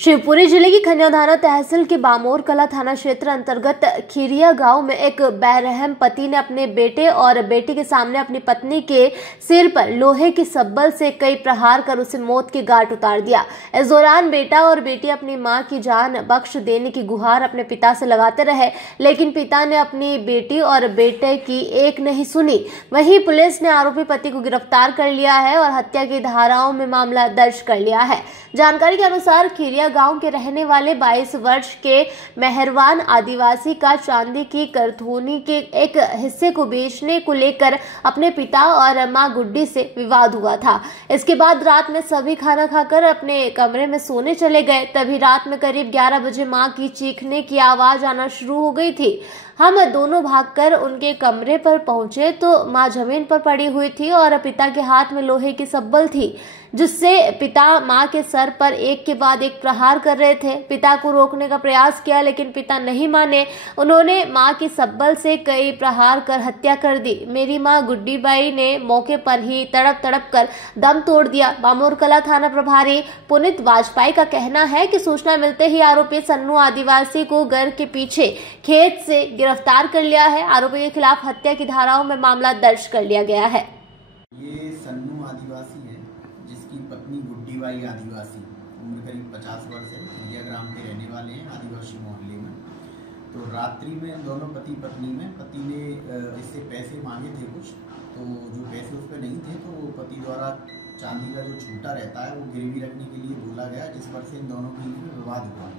शिवपुरी जिले की खनियाधाना तहसील के बामोर कला थाना क्षेत्र अंतर्गत खीरिया गांव में एक बेरहम पति ने अपने बेटे और बेटी के सामने अपनी पत्नी के सिर पर लोहे की सब्बल से कई प्रहार कर उसे मौत के घाट उतार दिया। इस दौरान बेटा और बेटी अपनी मां की जान बख्श देने की गुहार अपने पिता से लगाते रहे, लेकिन पिता ने अपनी बेटी और बेटे की एक नहीं सुनी। वहीं पुलिस ने आरोपी पति को गिरफ्तार कर लिया है और हत्या की धाराओं में मामला दर्ज कर लिया है। जानकारी के अनुसार खीरिया गांव के रहने वाले 22 वर्ष के मेहरवान आदिवासी का चांदी की करथोनी के एक हिस्से को बेचने को लेकर अपने पिता और मां गुड्डी से विवाद हुआ था। इसके बाद रात में सभी खाना खाकर अपने कमरे में सोने चले गए। तभी रात में करीब 11 बजे मां की चीखने की आवाज आना शुरू हो गई थी। हम दोनों भागकर उनके कमरे पर पहुंचे तो मां जमीन पर पड़ी हुई थी और पिता के हाथ में लोहे की सब्बल थी, जिससे पिता मां के सर पर एक के बाद एक प्रहार कर रहे थे। पिता को रोकने का प्रयास किया, लेकिन पिता नहीं माने। उन्होंने मां की सब्बल से कई प्रहार कर हत्या कर दी। मेरी मां गुड्डी बाई ने मौके पर ही तड़प तड़प कर दम तोड़ दिया। बामोर कला थाना प्रभारी पुनीत वाजपेयी का कहना है कि सूचना मिलते ही आरोपी सन्नू आदिवासी को घर के पीछे खेत से गिरफ्तार कर लिया है। आरोपी के खिलाफ हत्या की धाराओं में मामला दर्ज कर लिया गया है। ये सन्नू आदिवासी है, जिसकी पत्नी गुड्डी बाई आदिवासी, उम्र करीब 50 वर्ष है, खीरिया ग्राम के रहने वाले हैं, आदिवासी मोहल्ले में। तो रात्रि में दोनों पति पत्नी में पति ने इससे पैसे मांगे थे कुछ, तो जो पैसे उस पर नहीं थे तो वो पति द्वारा चांदी का जो छूटा रहता है वो गिरवी रखने के लिए बोला गया, जिस पर से इन दोनों के बीच में विवाद हुआ।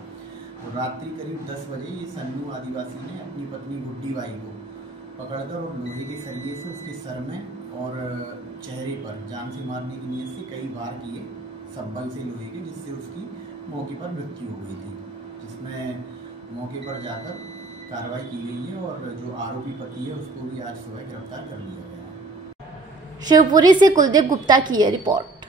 तो रात्रि करीब 10 बजे ये सन्नू आदिवासी ने अपनी पत्नी गुड्डी बाई को पकड़कर और लोहे के सरिये से उसके सर में और चेहरे पर जान से मारने की नीयत से कई बार किए सब्बल से लोहे के, जिससे उसकी मौके पर मृत्यु हो गई थी, जिसमें मौके पर जाकर कार्रवाई की गई है और जो आरोपी पति है उसको भी आज सुबह गिरफ्तार कर लिया गया है। शिवपुरी से कुलदीप गुप्ता की यह रिपोर्ट।